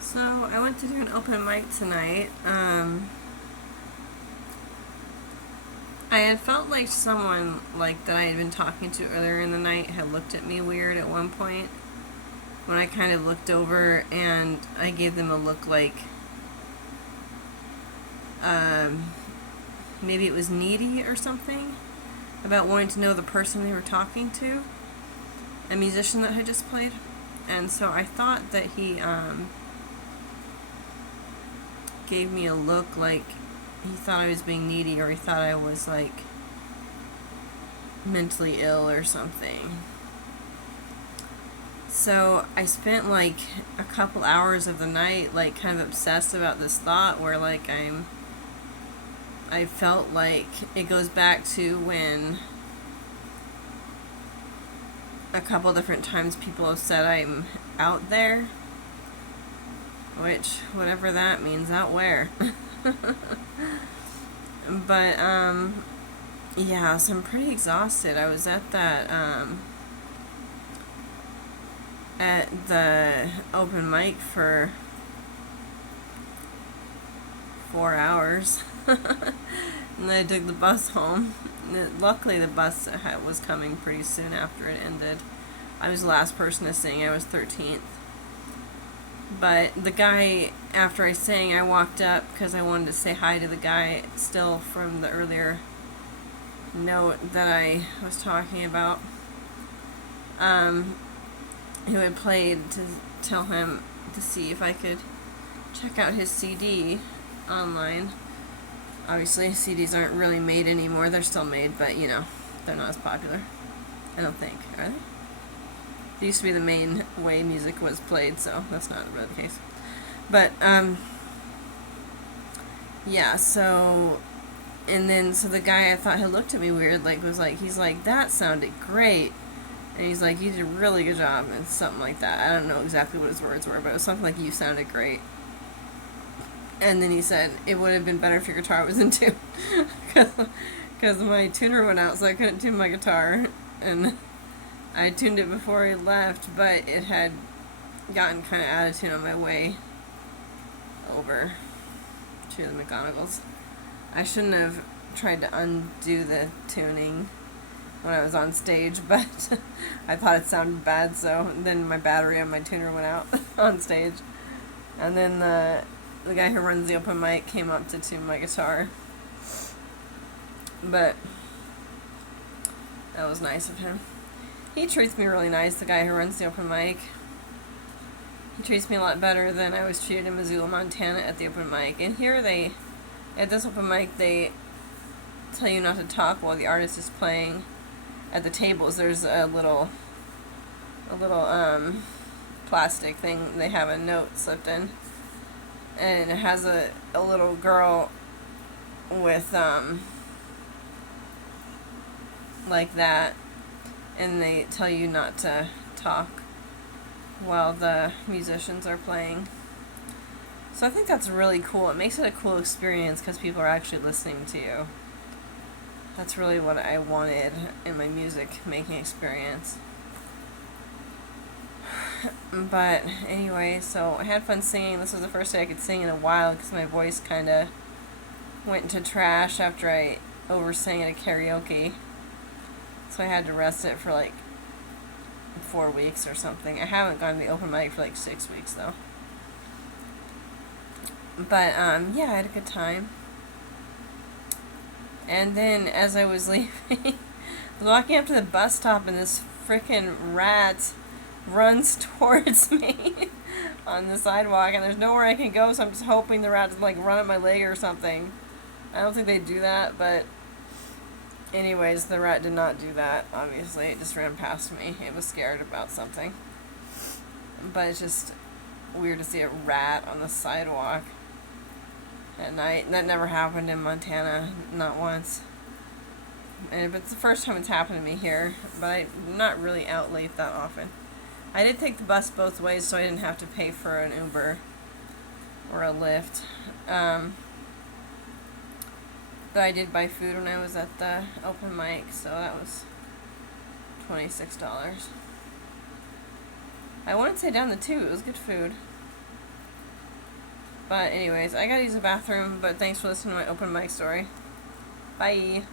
So I went to do an open mic tonight. I had felt like someone like that I had been talking to earlier in the night had looked at me weird at one point when I kind of looked over and I gave them a look like um, maybe it was needy or something about wanting to know the person they were talking to, a musician that had just played. And so I thought that he gave me a look like he thought I was being needy or he thought I was like mentally ill or something. So I spent like a couple hours of the night like kind of obsessed about this thought where like I felt like it goes back to when a couple different times people have said I'm out there, which whatever that means, out where. But yeah, so I'm pretty exhausted. I was at the open mic for 4 hours. And then I took the bus home. Luckily, the bus was coming pretty soon after it ended. I was the last person to sing. I was 13th. But the guy, after I sang, I walked up because I wanted to say hi to the guy still from the earlier note that I was talking about. Who had played to tell him to see if I could check out his CD online. Obviously, CDs aren't really made anymore. They're still made, but they're not as popular. I don't think, are they? It used to be the main way music was played, so that's not really the case. But yeah. So the guy I thought had looked at me weird, he's like, that sounded great. And he's like, you did a really good job, and something like that. I don't know exactly what his words were, but it was something like, you sounded great. And then he said, it would have been better if your guitar was in tune. Because my tuner went out, so I couldn't tune my guitar. And I tuned it before he left, but it had gotten kind of out of tune on my way over to the McGonagalls. I shouldn't have tried to undo the tuning when I was on stage, but I thought it sounded bad, so then my battery on my tuner went out on stage. And then the guy who runs the open mic came up to tune my guitar. But that was nice of him. He treats me really nice, the guy who runs the open mic. He treats me a lot better than I was treated in Missoula, Montana at the open mic. And here at this open mic, they tell you not to talk while the artist is playing. At the tables, there's a little plastic thing. They have a note slipped in, and it has a little girl with like that, and they tell you not to talk while the musicians are playing. So I think that's really cool. It makes it a cool experience because people are actually listening to you. That's really what I wanted in my music making experience. But anyway, so I had fun singing. This was the first day I could sing in a while because my voice kind of went to trash after I oversang at a karaoke. So I had to rest it for like 4 weeks or something. I haven't gone to the open mic for like 6 weeks though. But yeah, I had a good time. And then as I was leaving, I was walking up to the bus stop and this frickin' rat runs towards me on the sidewalk, and there's nowhere I can go, so I'm just hoping the rat doesn't like run at my leg or something. I don't think they do that, but anyways, the rat did not do that, obviously. It just ran past me. It was scared about something. But it's just weird to see a rat on the sidewalk at night. That never happened in Montana, not once. But it's the first time it's happened to me here, but I'm not really out late that often. I did take the bus both ways, so I didn't have to pay for an Uber or a Lyft. But I did buy food when I was at the open mic, so that was $26. I wouldn't say down the tube, it was good food. But anyways, I gotta use the bathroom, but thanks for listening to my open mic story. Bye.